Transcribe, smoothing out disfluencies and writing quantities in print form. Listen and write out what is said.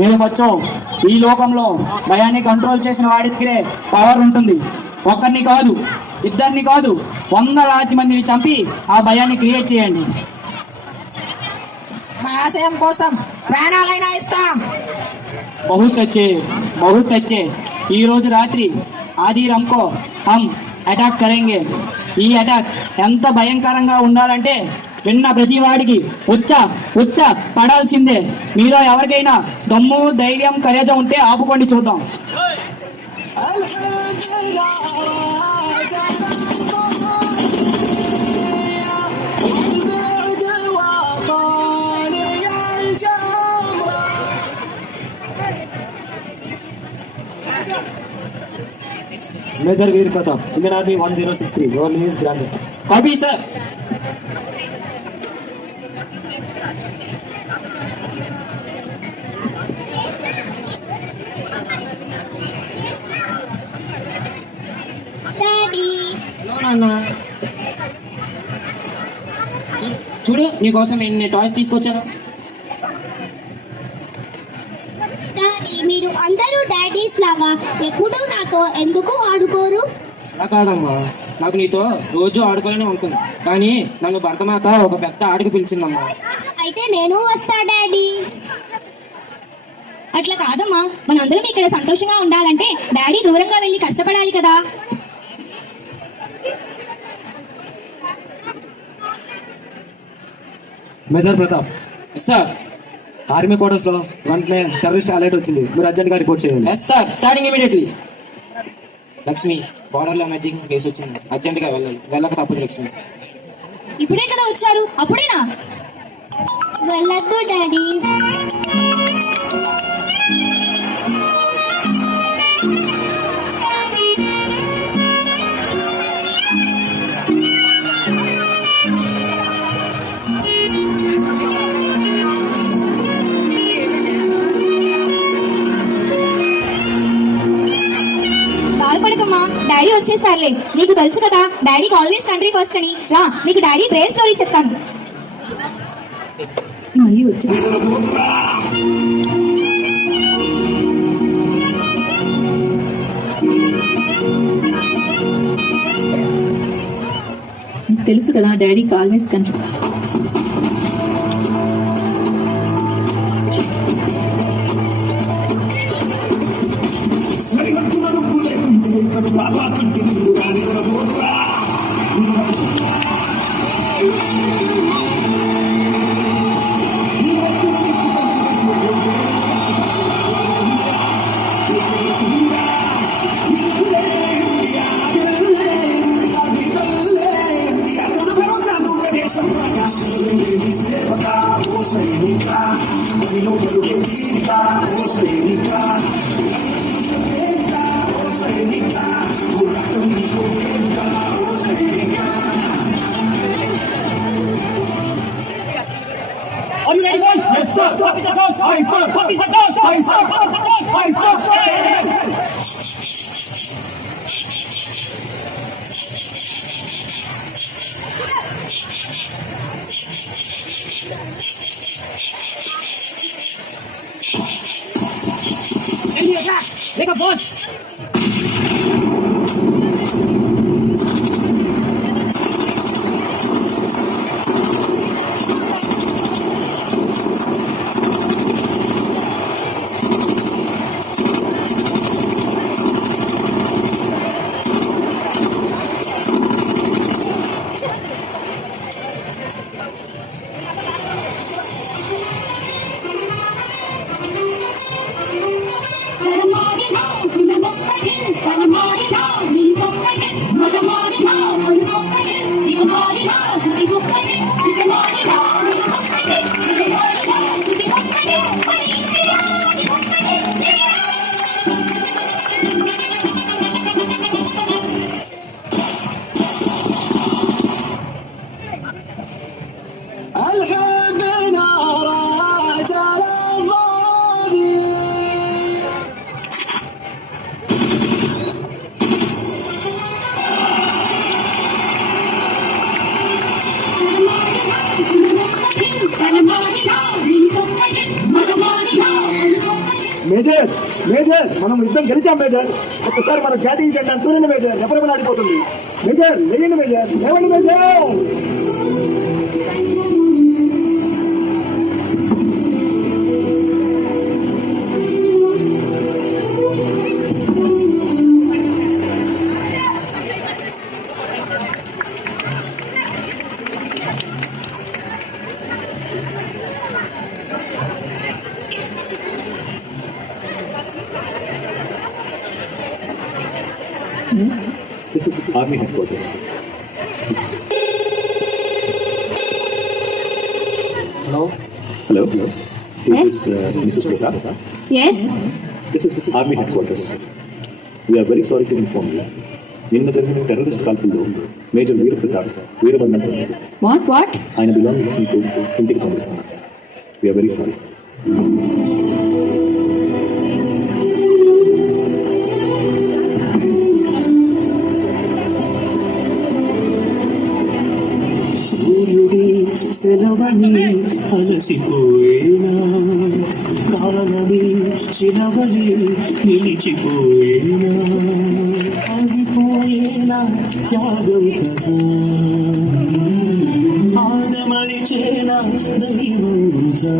మీరు బచ్చో, ఈ లోకంలో భయాన్ని కంట్రోల్ చేసిన వాడి దగ్గరే పవర్ ఉంటుంది. ఒకరిని కాదు, ఇద్దరిని కాదు, 100 మందిని చంపి ఆ భయాన్ని క్రియేట్ చేయండి. మా ఆశయం కోసం ప్రాణాలైనా ఇస్తాం. बहुत अच्छे. ఈ రోజు రాత్రి ఆది రంకో హమ్ అటాక్ కరేంగే. ఈ అటాక్ ఎంత భయంకరంగా ఉండాలంటే విన్న ప్రతి వాడికి ఉచ్చ పడాల్సిందే. మీలో ఎవరికైనా దమ్ము, ధైర్యం, కరేజ ఉంటే ఆపుకోండి, చూద్దాం. Major Veer Pratap, Indian Army 1063. Your name is granted. Copy, sir. Daddy, చూడు, నీకోసం ఎన్ని టాయ్స్ తీసుకొచ్చాను. డాడీ, మీరు అందరూ డాడీస్ లాగా ఎప్పుడూ నాతో ఎందుకు ఆడుకోరు? కాదమ్మా, నాకు నీతో రోజు ఆడుకోవాలని ఉంటుంది, కానీ నన్ను భర్తమాత ఒక పెద్ద ఆటకు పిలిచిందమ్మా. అయితే నేను వస్తా డాడీ. అట్లా కాదమ్మా, మనందరం ఇక్కడ సంతోషంగా ఉండాలంటే డాడీ దూరంగా వెళ్ళి కష్టపడాలి కదా. Major Pratap, sir, army quarters లో వెంటనే టెర్రరిస్ట్ అలర్ట్ వచ్చింది. మీరు అర్జెంట్ గా రిపోర్ట్ చేయండి. Yes sir, starting immediately. Lakshmi, border లో ఎమర్జెన్సీ కేసు వచ్చింది, అర్జెంట్ గా వెళ్ళాలి. వెళ్ళక తప్పదు లక్ష్మి. ఇప్పుడే కదా వచ్చారు, అప్పుడేనా? వెళ్ళొద్దు డాడీ. బాధపడకమ్మా, డాడీ వచ్చేసారులే. నీకు తెలుసు కదా డాడీకి ఆల్వేస్ కంట్రీ ఫస్ట్ అని. రా, నీకు డాడీ బ్రేవ్ స్టోరీ చెప్తాను. మళ్ళీ వచ్చా. తెలుసు కదా డాడీకి always country. Are you ready, boys? Yes, sir. Copy the charge. Aye, sir. Copy the charge. Aye, sir. Copy the charge. Aye, sir. Enemy attack. Take a punch. Major major మనం యుద్ధం గెలిచాం major. ఒక్కసారి మన జాతీయ జెండా చూడండి major, ఎవరెవరు ఆడిపోతుంది. మేజర్ లేయండి మేజర్, లేవండి major. This is Army headquarters. Hello Hello. Yes. Is Mrs. Prasad? Yes This is Army headquarters. We are very sorry to inform you. నిన్న జరిగిన టెర్రరిస్ట్ కాల్పుల్లో మేజర్ వీర ప్రతాప్ వీరమరణం పొందారు. వాట్ ఆయన బిలాంగింగ్స్ మీకు ఇంటికి పంపిస్తున్నారు. We are very sorry. సూర్యుడి సెలవని అలసిపోయేనా, కాలమి చిలవని నిలిచిపోయేనా, ఆగిపోయేనా త్యాగం కదా, ఆదమరిచేనా దైవం వృధా.